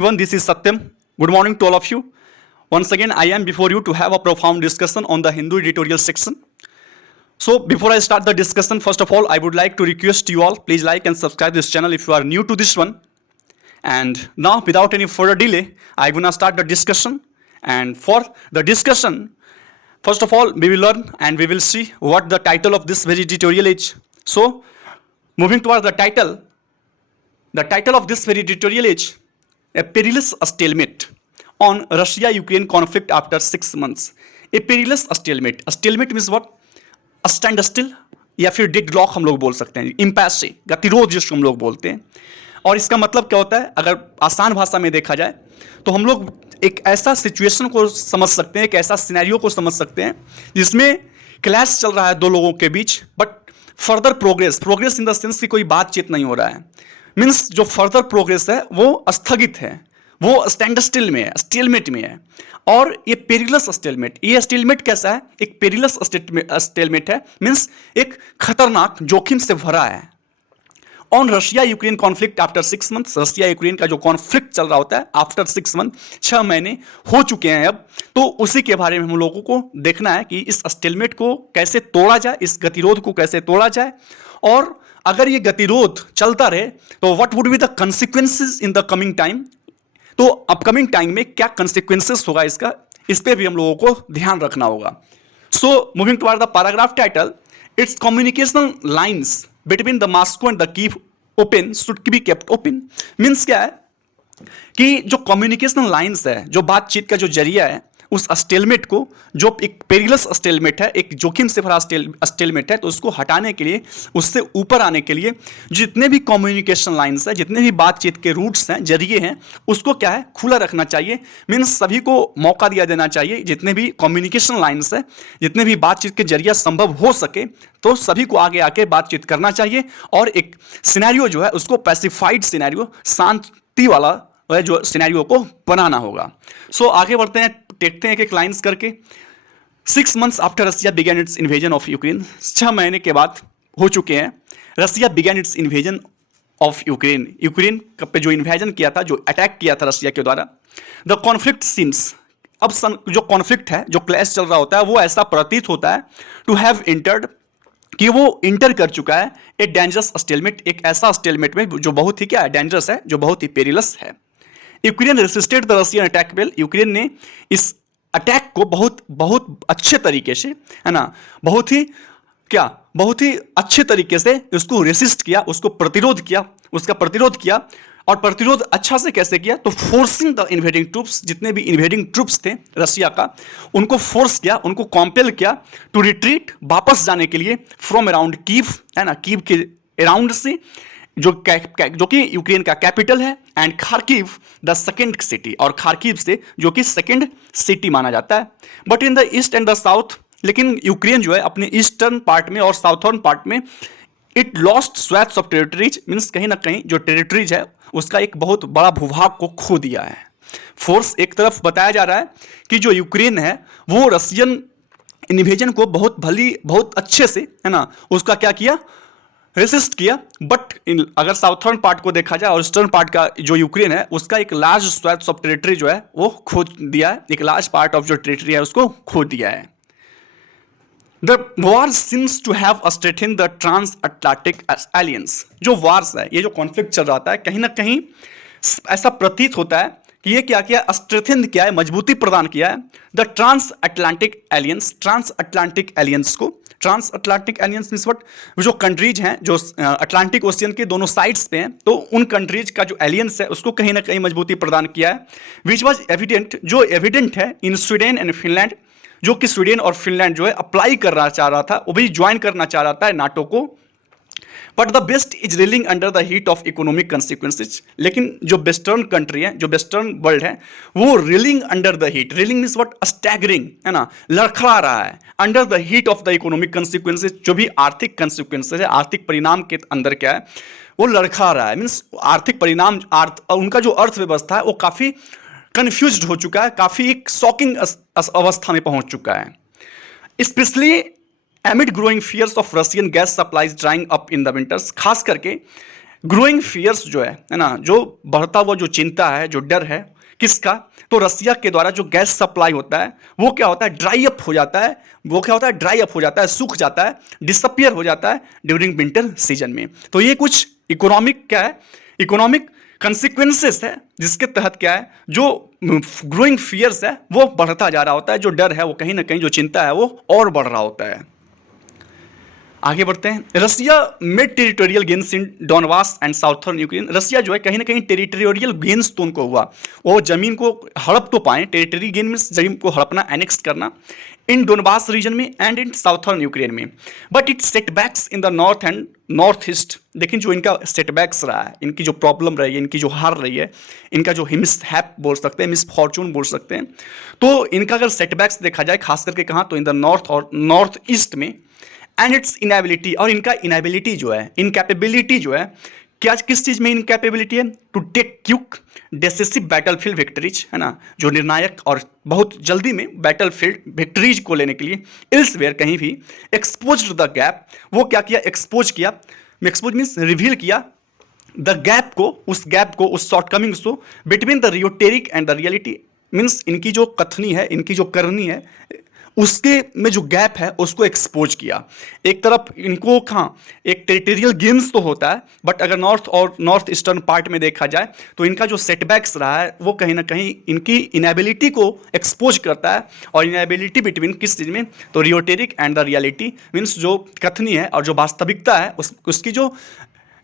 everyone, this is Satyam. Good morning to all of you. Once again, I am before you to have a profound discussion on the Hindu editorial section. So before I start the discussion, first of all, I would like to request you all, please like and subscribe this channel if you are new to this one. And now, without any further delay, I'm gonna start the discussion. And for the discussion, first of all, we will learn and we will see what the title of this very editorial is. So, moving towards the title of this very editorial is A Perilous Stalemate on Russia-Ukraine Conflict After 6 Months. A perilous stalemate. Stalemate means what? A stand still या फिर deadlock हम लोग बोल सकते हैं, इम्पैस से गतिरोध जिसको हम लोग बोलते हैं. और इसका मतलब क्या होता है, अगर आसान भाषा में देखा जाए तो हम लोग एक ऐसा सिचुएशन को समझ सकते हैं, एक ऐसा सिनेरियो को समझ सकते हैं जिसमें क्लैश चल रहा है दो लोगों के बीच, but further progress in the sense कि कोई बातचीत नहीं हो रहा है. मीन्स जो फर्दर प्रोग्रेस है वो स्थगित है, वो स्टैंड स्टिल में है, स्टेलमेट में है. और ये पेरिलस स्टेलमेट, ये स्टेलमेट कैसा है? एक पेरिलस स्टेलमेट है, मीन्स एक खतरनाक जोखिम से भरा है. On Russia Ukraine conflict after 6 months. Russia Ukraine का जो कॉन्फ्लिक्ट चल रहा होता है आफ्टर 6 मंथ, 6 महीने हो चुके हैं अब, तो उसी के बारे में हम लोगों को देखना है कि इस स्टेलमेट को कैसे तोड़ा जाए, इस गतिरोध को कैसे तोड़ा जाए. और अगर ये गतिरोध चलता रहे तो what would be the consequences in the coming time. तो अपकमिंग टाइम में क्या कंसिक्वेंसेस होगा इसका, इस पे भी हम लोगों को ध्यान रखना होगा. So moving toward the paragraph title, it's communication lines between the Moscow and the Kyiv open should be kept open. Means क्या है कि जो कम्युनिकेशन लाइंस है, जो बातचीत का जो जरिया है, उस स्टेलमेट को, जो एक पेरिलस स्टेलमेट है, एक जोखिम से भरा स्टेलमेट है, तो उसको हटाने के लिए, उससे ऊपर आने के लिए जितने भी कम्युनिकेशन लाइंस है, जितने भी बातचीत के रूट्स हैं, जरिए हैं, उसको क्या है, खुला रखना चाहिए. मीन्स सभी को मौका दिया देना चाहिए. जितने भी कम्युनिकेशन लाइंस है, जितने भी बातचीत के जरिया संभव हो सके तो सभी को आगे आके बातचीत करना चाहिए. और एक सिनेरियो जो है उसको पैसिफाइड सिनेरियो, शांति वाला जो सिनेरियो को बनाना होगा. सो आगे बढ़ते हैं, देखते हैं एक लाइंस करके. 6 months after Russia began its invasion of Ukraine. 6 महीने के बाद हो चुके हैं. Russia began its invasion of Ukraine. Ukraine पे जो इन्वेजन किया था, जो अटैक किया था रसिया के द्वारा. द कॉन्फ्लिक्ट सीम्स, अब जो कॉन्फ्लिक्ट है, जो क्लैश चल रहा होता है, वो ऐसा प्रतीत होता है टू हैव इंटर्ड, कि वो इंटर कर चुका है ए डेंजरस स्टेलमेट, एक ऐसा स्टेलमेट में जो बहुत ही क्या है, डेंजरस है, जो बहुत ही पेरिलस है. Ukraine resisted the Russian attack well. Ukraine ने इस अटैक को बहुत अच्छे तरीके से, है ना, बहुत ही अच्छे तरीके से उसको रेसिस्ट किया, उसको प्रतिरोध किया, उसका प्रतिरोध किया. और प्रतिरोध अच्छा से कैसे किया? तो फोर्सिंग द इन्वेडिंग ट्रूप्स, जितने भी इन्वेडिंग ट्रूप्स थे रशिया का, उनको फोर्स किया, उनको कॉम्पेल किया टू रिट्रीट, वापस जाने के लिए, फ्रॉम अराउंड कीव, है ना, कीव के अराउंड से, जो कि यूक्रेन का कैपिटल है, and Kharkiv the second city, और खार्किव से जो कि सेकेंड सिटी माना जाता है. But in the east and the south, लेकिन यूक्रेन जो है अपने ईस्टर्न पार्ट में और साउथर्न पार्ट में it lost swathes of territories. Means कहीं ना कहीं जो टेरिटरीज है उसका एक बहुत बड़ा भूभाग को खो दिया है. फोर्स एक तरफ बताया जा रहा है कि जो यूक्रेन है वो रशियन इन्वेजन को बहुत अच्छे से, है ना, उसका क्या किया, रेसिस्ट किया. बट अगर साउथर्न पार्ट को देखा जाए और ईस्टर्न पार्ट का जो यूक्रेन है उसका एक लार्ज स्वैथ्स ऑफ टेरिटरी जो है वो खो दिया है, एक लार्ज पार्ट ऑफ जो टेरिटरी है उसको खो दिया है. The war seems to have strengthened the trans Atlantic alliance. जो वॉर्स है, ये जो कॉन्फ्लिक्ट चल रहा है, कहीं ना कहीं ऐसा प्रतीत होता है कि ये क्या किया, स्ट्रेंथेन किया है, मजबूती प्रदान किया है the trans Atlantic alliance. Trans Atlantic alliance को, trans Atlantic alliance means what, जो कंट्रीज हैं जो अटलांटिक ओशियन के दोनों साइड्स पे हैं, तो उन कंट्रीज का जो एलियंस है उसको कहीं ना कहीं मजबूती प्रदान किया है. विच वॉज एविडेंट, जो एविडेंट है इन स्वीडन एंड फिनलैंड, जो कि स्वीडन और फिनलैंड जो है अप्लाई करना चाह रहा था, वो भी ज्वाइन करना चाह रहा था नाटो को. But the best is railing under the heat of economic consequences. लेकिन जो वेस्टर्न कंट्री है, जो वेस्टर्न वर्ल्ड है, वो reeling under the heat, reeling means what, staggering, है ना, लड़खड़ा रहा है, under the heat of the economic consequences. जो भी आर्थिक कंसिक्वेंसेज है, आर्थिक परिणाम के अंदर क्या है, वो लड़खड़ा रहा है. मीन्स आर्थिक परिणाम, उनका जो अर्थव्यवस्था है वो काफ़ी कन्फ्यूज्ड हो चुका है, काफ़ी एक शॉकिंग अवस्था में पहुंच चुका है. Specially amid growing fears of Russian gas supplies drying up in the winters. खास करके ग्रोइंग फियर्स जो है ना, जो बढ़ता हुआ जो चिंता है, जो डर है, किसका? तो रसिया के द्वारा जो गैस सप्लाई होता है वो क्या होता है? ड्राई अप हो जाता है। वो क्या होता है? ड्राई अप हो जाता है, सूख जाता है, डिसअपियर हो जाता है ड्यूरिंग विंटर सीजन में। तो ये कुछ इकोनॉमिक क्या है? इकोनॉमिक कंसिक्वेंसेस है, जिसके तहत क्या है, जो ग्रोइंग फियर्स है वो बढ़ता जा रहा होता है, जो डर है वो कहीं ना कहीं, जो चिंता है वो और बढ़ रहा होता है। आगे बढ़ते हैं। Russia made territorial gains in Donbas and southern Ukraine. Russia जो है कहीं ना कहीं टेरिटोरियल गेन्स तो उनको हुआ, वो जमीन को हड़प तो पाए। टेरिटरी गेन मीन्स जमीन को हड़पना, एनेक्स करना, इन डोनबास रीजन में एंड इन साउथर्न यूक्रेन में। But it setbacks in the north and north east. लेकिन जो इनका सेटबैक्स रहा है, इनकी जो प्रॉब्लम रही है, इनकी जो हार रही है, इनका जो मिसहैप बोल सकते हैं, मिसफॉर्चून बोल सकते हैं, तो इनका अगर सेटबैक्स देखा जाए खास करके कहाँ, तो इन द नॉर्थ और नॉर्थ ईस्ट में। एंड इट्स इनएबिलिटी, और इनका इनएबिलिटी जो है, इनकैपेबिलिटी जो है, क्या किस चीज में इनकैपेबिलिटी है? To take quick decisive battlefield victories, है ना, जो निर्णायक और बहुत जल्दी में बैटलफील्ड विक्ट्रीज को लेने के लिए। इल्सवेयर, कहीं भी। एक्सपोज द गैप, वो क्या किया? एक्सपोज किया। एक्सपोज मीन्स रिवील किया द गैप को, उस गैप को, उस शॉर्टकमिंग्स को between the rhetoric and the reality. Means इनकी जो कथनी है, इनकी जो करनी है, उसके में जो गैप है उसको एक्सपोज किया। एक तरफ इनको कहाँ, एक टेरिटोरियल गेम्स तो होता है, बट अगर नॉर्थ और नॉर्थ ईस्टर्न पार्ट में देखा जाए तो इनका जो सेटबैक्स रहा है वो कहीं ना कहीं इनकी इनएबिलिटी को एक्सपोज करता है। और इनएबिलिटी बिटवीन किस चीज़ में? तो रियोटेरिक एंड द रियलिटी, मीन्स जो कथनी है और जो वास्तविकता है, उसकी जो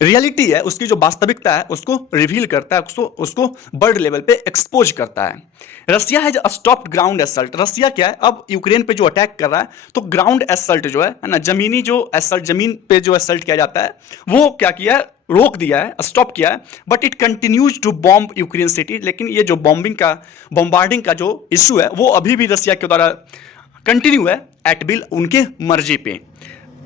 रियलिटी है, उसकी जो वास्तविकता है उसको रिवील करता है, उसको बर्ड लेवल पे एक्सपोज करता है। रसिया हैज स्टॉप्ड ग्राउंड असल्ट। रसिया क्या है, अब यूक्रेन पे जो अटैक कर रहा है, तो ग्राउंड असल्ट जो है ना, जमीनी जो असल्ट, जमीन पे जो असल्ट किया जाता है, वो क्या किया है? रोक दिया है, स्टॉप किया है। But it continues to bomb Ukraine city. लेकिन ये जो बॉम्बार्डिंग का जो इशू है वो अभी भी रसिया के द्वारा कंटिन्यू है, एट विल, उनके मर्जी पे।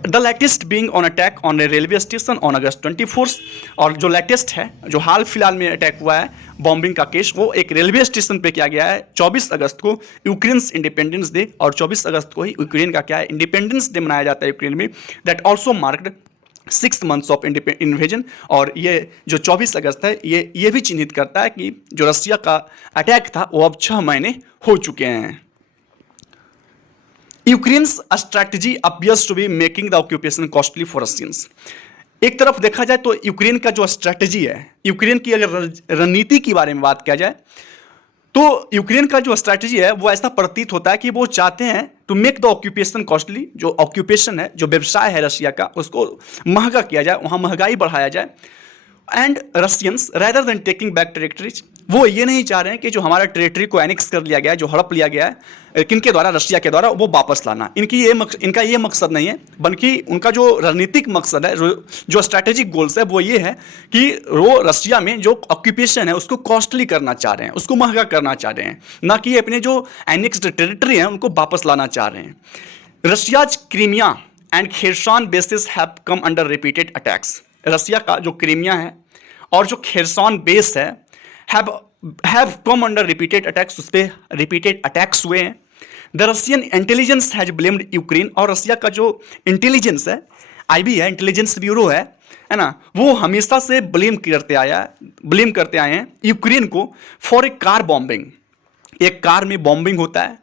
The latest being on attack on A railway station on August 24। और जो लेटेस्ट है, जो हाल फिलहाल में अटैक हुआ है, बॉम्बिंग का केस, वो एक रेलवे स्टेशन पे किया गया है 24 अगस्त को, यूक्रेन इंडिपेंडेंस डे। और 24 अगस्त को ही यूक्रेन का क्या है, इंडिपेंडेंस डे मनाया जाता है यूक्रेन में। That also marked 6 months of invasion. और ये जो 24 अगस्त है, ये भी चिन्हित करता है कि जो रसिया का अटैक था वो अब 6 महीने हो चुके हैं। Ukraine's strategy appears to be making the occupation costly for Russians. एक तरफ देखा जाए तो यूक्रेन का जो स्ट्रैटेजी है, यूक्रेन की अगर रणनीति के बारे में बात किया जाए, तो यूक्रेन का जो स्ट्रैटेजी है वो ऐसा प्रतीत होता है कि वो चाहते हैं to make the occupation costly. जो ऑक्यूपेशन है, जो व्यवसाय है रशिया का, उसको महंगा किया जाए, वहाँ महंगाई बढ़ाया जाए। And Russians rather than taking back territories, वो ये नहीं चाह रहे हैं कि जो हमारा टेरिटरी को एनेक्स कर लिया गया है, जो हड़प लिया गया है किनके द्वारा, रशिया के द्वारा, वो वापस लाना। इनका ये मकसद नहीं है, बल्कि उनका जो रणनीतिक मकसद है, जो स्ट्रैटेजिक गोल्स है, वो ये है कि वो रशिया में जो ऑक्यूपेशन है उसको कॉस्टली करना चाह रहे हैं, उसको महंगा करना चाह रहे हैं, ना कि अपने जो एनेक्स्ड टेरिटरी है उनको वापस लाना चाह रहे हैं। Russia's Crimea and Kherson bases have come under repeated attacks. Russia का जो क्रीमिया है और जो खेरसान बेस है, have come under repeated attacks, उस पर रिपीटेड अटैक्स हुए हैं। The Russian intelligence has blamed Ukraine. और रसिया का जो इंटेलिजेंस है, आईबी है, इंटेलिजेंस ब्यूरो है ना, वो हमेशा से ब्लेम करते आए हैं यूक्रेन को फॉर ए कार बॉम्बिंग। एक कार में बॉम्बिंग होता है,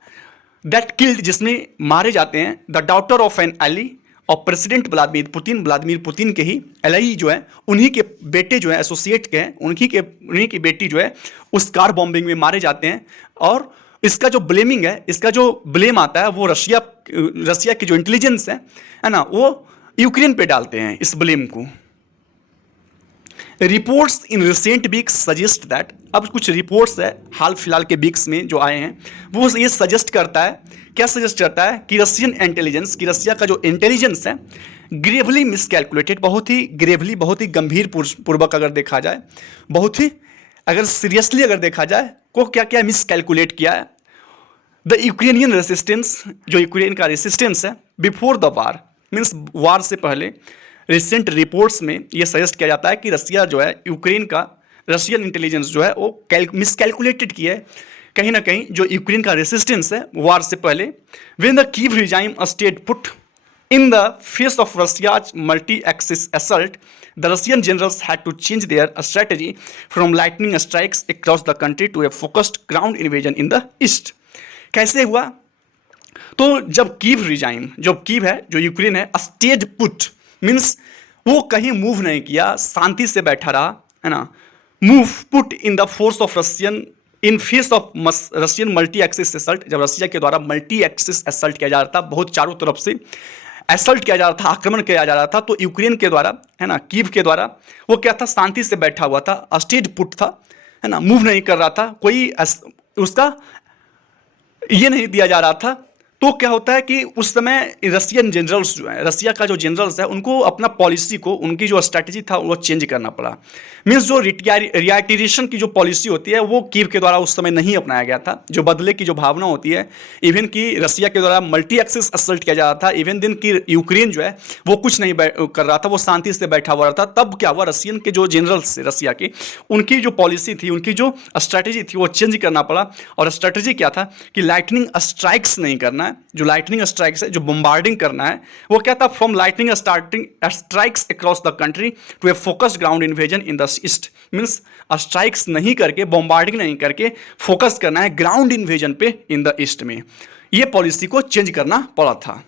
दैट किल्ड, जिसमें मारे जाते हैं the daughter of an ally और प्रेसिडेंट व्लादिमीर पुतिन के ही एलआई जो है, उन्हीं के बेटे जो है, एसोसिएट के हैं, उन्हीं की बेटी जो है उस कार बॉम्बिंग में मारे जाते हैं। और इसका जो ब्लेमिंग है, इसका जो ब्लेम आता है, वो रसिया की जो इंटेलिजेंस है ना, वो यूक्रेन पे डालते हैं इस ब्लेम को। Reports in recent weeks suggest that, अब कुछ रिपोर्ट्स है हाल फिलहाल के वीक्स में जो आए हैं, वो ये सजेस्ट करता है, क्या सजेस्ट करता है कि रशियन इंटेलिजेंस, की रसिया का जो इंटेलिजेंस है, ग्रेवली मिसकैलकुलेटेड, बहुत ही ग्रेवली, बहुत ही गंभीर पूर्वक अगर देखा जाए, बहुत ही अगर सीरियसली अगर देखा जाए, को क्या क्या मिसकैलकुलेट किया है। द यूक्रेनियन रेसिस्टेंस, जो यूक्रेन का रेसिस्टेंस है बिफोर द वार, मीन्स वार से पहले, रिसेंट रिपोर्ट्स में ये सजेस्ट किया जाता है कि रसिया जो है, यूक्रेन का रशियन इंटेलिजेंस जो है वो मिसकैलकुलेटेड किया है कहीं ना कहीं, जो यूक्रेन का रेसिस्टेंस है वार से पहले। When the Kyiv regime stayed put In the face of Russia's multi-axis assault, the Russian generals had to change their strategy from lightning strikes across the country to a focused ground invasion in the east. कैसे हुआ? तो जब Kyiv है, जो Ukraine है, state put means वो कहीं move नहीं किया, शांति से बैठा रहा, है ना. Move put in the force of Russian in face of Russian multi axis assault. जब रशिया के द्वारा मल्टी एक्सिस असल्ट किया जा रहा था, बहुत चारों तरफ से असल्ट किया जा रहा था, आक्रमण किया जा रहा था, तो यूक्रेन के द्वारा, है ना, कीव के द्वारा वो क्या था, शांति से बैठा हुआ था, स्टेड पुट था, है ना, मूव नहीं कर रहा था, कोई उसका ये नहीं दिया जा रहा था. तो क्या होता है कि उस समय रशियन जनरल्स जो है, रशिया का जो जनरल्स है, उनको अपना पॉलिसी को, उनकी जो स्ट्रैटेजी था वो चेंज करना पड़ा. मीन्स जो रियाटिरेशन की जो पॉलिसी होती है वो कीव के द्वारा उस समय नहीं अपनाया गया था. जो बदले की जो भावना होती है, इवन कि रशिया के द्वारा मल्टी एक्सिस असल्ट किया जा रहा था, इवन दिन की यूक्रेन जो है वो कुछ नहीं कर रहा था, वो शांति से बैठा हुआ था. तब क्या हुआ, रशियन के जो जनरल्स थे रशिया के, उनकी जो पॉलिसी थी, उनकी जो स्ट्रैटेजी थी वो चेंज करना पड़ा. और स्ट्रैटेजी क्या था कि लाइटनिंग स्ट्राइक्स नहीं करना है. जो लाइटनिंग स्ट्राइक्स है, जो बम्बार्डिंग करना है, वो क्या था, from lightning strikes across the country to a focused ground invasion in the east. Means strikes नहीं करके, बम्बार्डिंग नहीं करके, फोकस करना है ग्राउंड इन्वेजन पे इन द ईस्ट में. ये पॉलिसी को चेंज करना पड़ा था.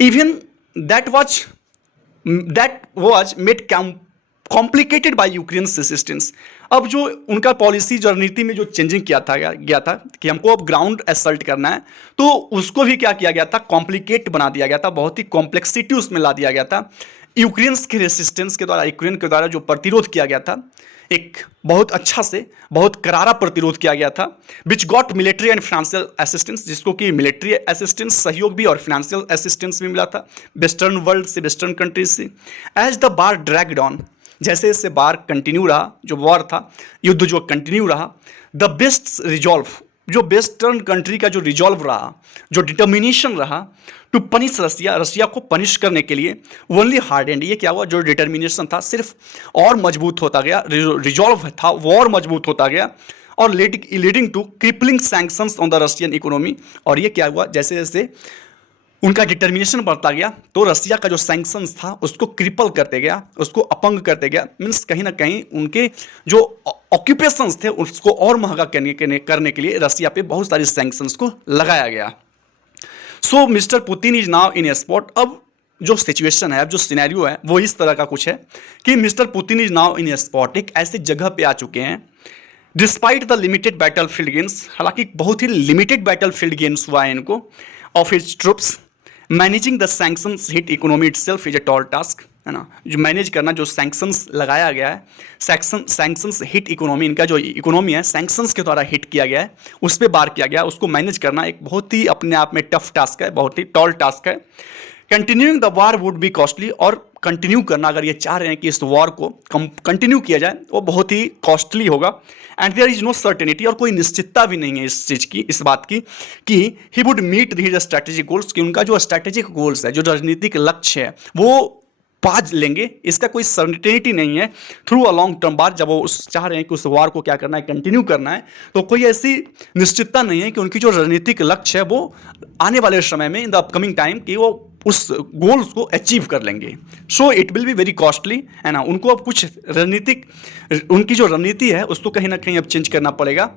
Even that was made complicated by Ukraine's resistance. अब जो उनका पॉलिसी, जो रणनीति में जो चेंजिंग गया था कि हमको अब ग्राउंड असल्ट करना है, तो उसको भी क्या किया गया था, कॉम्प्लिकेट बना दिया गया था, बहुत ही कॉम्प्लेक्सिटी उसमें ला दिया गया था. यूक्रेन्स के रेसिस्टेंस के द्वारा, यूक्रेन के द्वारा जो प्रतिरोध किया गया था, एक बहुत अच्छा से बहुत करारा प्रतिरोध किया गया था, which got military and financial assistance, जिसको कि मिलिट्री असिस्टेंस, सहयोग भी, और फाइनेंशियल असिस्टेंस भी मिला था वेस्टर्न वर्ल्ड से, वेस्टर्न कंट्रीज से. As the war dragged on, जैसे जैसे बार कंटिन्यू रहा, जो वॉर था, युद्ध जो कंटिन्यू रहा, द बेस्ट रिजॉल्व, जो वेस्टर्न कंट्री का जो रिजॉल्व रहा, जो डिटर्मिनेशन रहा टू पनिश रसिया, रसिया को पनिश करने के लिए, ओनली हार्ड एंड, ये क्या हुआ, जो डिटर्मिनेशन था सिर्फ और मजबूत होता गया, रिजॉल्व था वो और मजबूत होता गया, और leading to crippling sanctions on the Russian economy. और ये क्या हुआ, जैसे जैसे उनका डिटर्मिनेशन बढ़ता गया, तो रसिया का जो सैंक्शंस था उसको क्रिपल करते गया, उसको अपंग करते गया. मीन्स कहीं ना कहीं उनके जो ऑक्यूपेशंस थे उसको और महंगा करने के लिए रसिया पे बहुत सारे सैंक्शंस को लगाया गया. So mister Putin is now in a spot. अब जो सिचुएशन है, अब जो सिनेरियो है, वो इस तरह का कुछ है कि mister Putin is now in a spot, एक ऐसी जगह पे आ चुके हैं, despite the limited battle field gains, हालांकि बहुत ही लिमिटेड बैटल फील्ड गेन्स हुआ है इनको, of his troops. Managing the sanctions hit economy itself is a tall task, है ना. जो मैनेज करना, जो सैंक्शंस लगाया गया है, सैंक्शंस हिट इकोनॉमी, इनका जो इकोनॉमी है सैंक्शंस के द्वारा हिट किया गया है, उस पर बार किया गया, उसको मैनेज करना एक बहुत ही अपने आप में टफ टास्क है, बहुत ही टॉल टास्क है. Continuing the war would be costly, और कंटिन्यू करना, अगर ये चाह रहे हैं कि इस वॉर को कंटिन्यू किया जाए, वो बहुत ही कॉस्टली होगा. And there is no certainty, और कोई निश्चितता भी नहीं है इस चीज़ की, इस बात की कि he would meet his strategic goals, कि उनका जो स्ट्रैटेजिक गोल्स है, जो राजनीतिक लक्ष्य है, वो पा लेंगे, इसका कोई सर्टेनिटी नहीं है. थ्रू अ लॉन्ग टर्म बार, जब वो चाह रहे हैं कि उस वार को क्या करना है, कंटिन्यू करना है, तो कोई ऐसी निश्चितता नहीं है कि उनकी जो राजनीतिक लक्ष्य है वो आने वाले समय में, इन द अपकमिंग टाइम, कि वो उस गोल्स को अचीव कर लेंगे. So it will be very costly, है ना. उनको अब कुछ राजनीतिक, उनकी जो रणनीति है उसको कहीं ना कहीं अब चेंज करना पड़ेगा.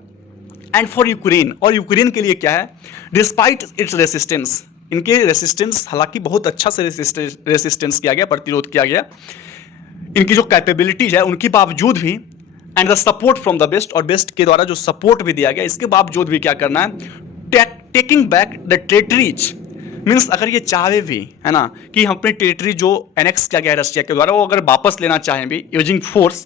एंड फॉर यूक्रेन, और यूक्रेन के लिए क्या है, डिस्पाइट इट्स रेसिस्टेंस, इनके रेसिस्टेंस, हालांकि बहुत अच्छा से रेसिस्टेंस किया गया, प्रतिरोध किया गया, इनकी जो कैपेबिलिटीज है उनके बावजूद भी, and the support from the best, और बेस्ट के द्वारा जो सपोर्ट भी दिया गया, इसके बावजूद भी क्या करना है, taking back the territories. Means अगर ये चाहे भी, है ना, कि हम अपनी टेरिटरी जो एनेक्स किया गया है रशिया के द्वारा, वो अगर वापस लेना चाहें भी यूजिंग फोर्स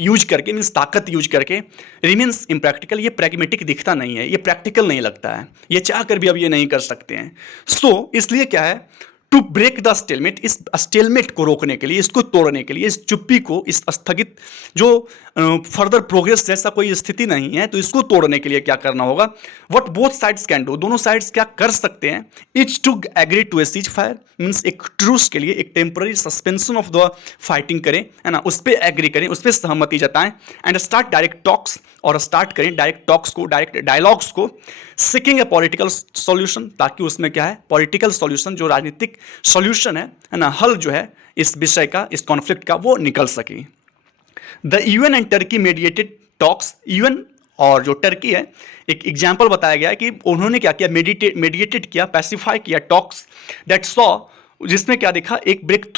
यूज करके, मीन्स ताकत यूज करके, रिमीन्स इम्प्रैक्टिकल, ये प्रैग्मेटिक दिखता नहीं है, ये प्रैक्टिकल नहीं लगता है, ये चाह कर भी अब ये नहीं कर सकते हैं. सो इसलिए क्या है, टू ब्रेक द स्टेलमेट, इस स्टेलमेट को रोकने के लिए, इसको तोड़ने के लिए, इस चुप्पी को, इस स्थगित जो फर्दर प्रोग्रेस जैसा कोई स्थिति नहीं है, तो इसको तोड़ने के लिए क्या करना होगा? What both sides can do, दोनों साइड्स क्या कर सकते हैं? Each to agree to a ceasefire, means एक ट्रूस के लिए एक temporary suspension of the fighting करें, है ना, उस पर एग्री करें, उस पर सहमति जताएं, एंड स्टार्ट डायरेक्ट टॉक्स, और स्टार्ट करें डायरेक्ट टॉक्स को, डायरेक्ट डायलॉग्स को, सिकिंग ए पॉलिटिकल सॉल्यूशन, ताकि उसमें क्या है, पॉलिटिकल सॉल्यूशन, जो राजनीतिक सॉल्यूशन है ना, हल जो है इस विषय का, इस कॉन्फ्लिक्ट का, वो निकल सके। The UN and Turkey mediated talks, UN और जो टर्की है, एक एग्जाम्पल बताया गया है कि उन्होंने क्या किया, मेडिएटेड किया, पैसिफाई किया टॉक्स दैट सॉ, जिसमें क्या दिखा, एक ब्रेक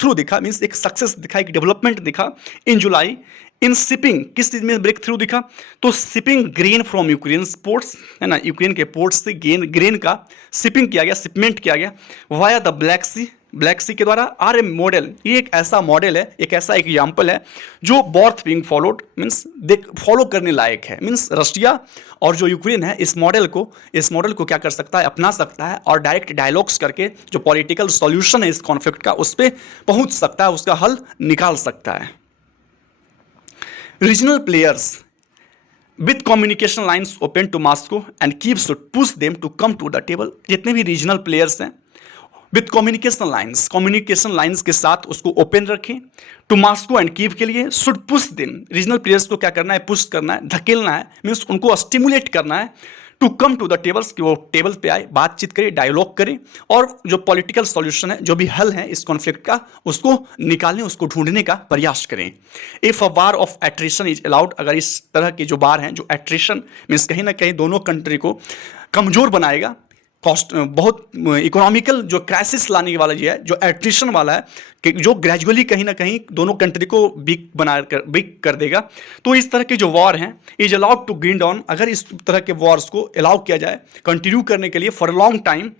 थ्रू दिखा, मीन्स एक सक्सेस दिखा, एक डेवलपमेंट दिखा इन जुलाई, इन शिपिंग, किस चीज में ब्रेक थ्रू दिखा? तो shipping grain from Ukraine ports, है ना, यूक्रेन के पोर्ट्स से ग्रेन का शिपिंग किया गया, शिपमेंट किया गया वाया द ब्लैक सी के द्वारा। आर ए मॉडल, ये एक ऐसा मॉडल है, एक ऐसा एग्जाम्पल है जो बॉर्थ बीइंग फॉलोड, मीन्स फॉलो करने लायक है, मीन्स रशिया और जो यूक्रेन है इस मॉडल को क्या कर सकता है, अपना सकता है, और डायरेक्ट डायलॉग्स करके जो पॉलिटिकल सॉल्यूशन है इस कॉन्फ्लिक्ट का, उस पर पहुंच सकता है, उसका हल निकाल सकता है। Regional players with communication lines open to Moscow and Kyiv should push them to come to the table, जितने भी रीजनल प्लेयर्स हैं विथ कम्युनिकेशन लाइन्स के साथ उसको ओपन रखें, टू मॉस्को एंड कीव के लिए, should push them, regional players को क्या करना है, पुश करना है, धकेलना है, मीन्स उनको स्टिमुलेट करना है, to come to the tables, कि वो टेबल पे आए, बातचीत करें, डायलॉग करें, और जो पॉलिटिकल सॉल्यूशन है, जो भी हल है इस कॉन्फ्लिक्ट का, उसको निकालने, उसको ढूंढने का प्रयास करें। If a war of attrition is allowed, अगर इस तरह के जो वार हैं, जो एट्रिशन मीन्स कहीं ना कहीं दोनों कंट्री को कमजोर बनाएगा, कॉस्ट बहुत इकोनॉमिकल जो क्राइसिस लाने वाला ये है, जो एट्रिशन वाला है, कि जो ग्रेजुअली कहीं ना कहीं दोनों कंट्री को वीक कर देगा, तो इस तरह के जो वॉर हैं is allowed to grind down, अगर इस तरह के वॉर्स को अलाउ किया जाए कंटिन्यू करने के लिए for long time,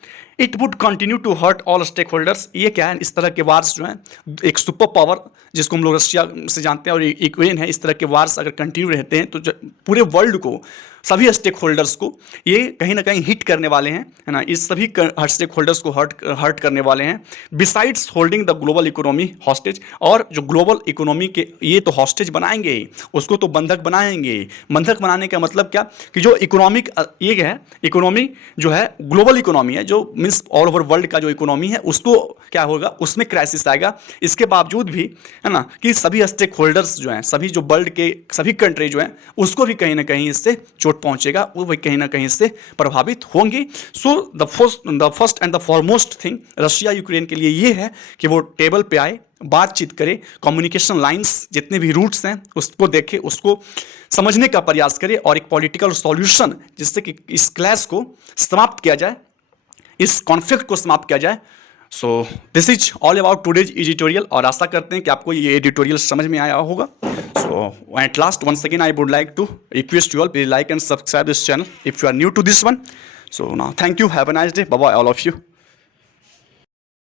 it would continue to hurt all stakeholders. ये क्या है, इस तरह के वार्स जो हैं, एक सुपर पावर जिसको हम लोग रशिया से जानते हैं और यूक्रेन है, इस तरह के वार्स अगर कंटिन्यू रहते हैं तो पूरे वर्ल्ड को, सभी स्टेक होल्डर्स को ये कहीं ना कहीं हिट करने वाले हैं, है ना, इस सभी स्टेक होल्डर्स को हर्ट करने वाले हैं। Besides holding the global economy hostage, और जो ग्लोबल इकोनॉमी के ये तो हॉस्टेज बनाएंगे ही, उसको तो बंधक बनाएंगे ही। बंधक बनाने का मतलब क्या, कि जो इकोनॉमिक ये है, इकोनॉमी जो है ग्लोबल इकोनॉमी है, जो मीन्स ऑल ओवर वर्ल्ड का जो इकोनॉमी है, उसको क्या होगा, उसमें क्राइसिस आएगा। इसके बावजूद भी, है ना, कि सभी स्टेक होल्डर्स जो हैं, सभी जो वर्ल्ड के सभी कंट्री जो हैं, उसको भी कहीं ना कहीं इससे चोट पहुंचेगा, वो भी कहीं ना कहीं इससे प्रभावित होंगे। So the first and the foremost thing Russia Ukraine के लिए ये है कि वो टेबल पे आए, बातचीत करे, कम्युनिकेशन लाइंस जितने भी रूट्स हैं उसको देखे, उसको समझने का प्रयास करे, और एक पॉलिटिकल सॉल्यूशन जिससे कि इस क्लैश को समाप्त किया जाए, इस कॉन्फ्लिक्ट को समाप्त किया जाए। So this is all about today's editorial, और आशा करते हैं कि आपको ये एडिटोरियल समझ में आया होगा। So at last once again I would like to request you all, please like and subscribe this channel if you are new to this one. So now thank you, have a nice day, bye bye all of you.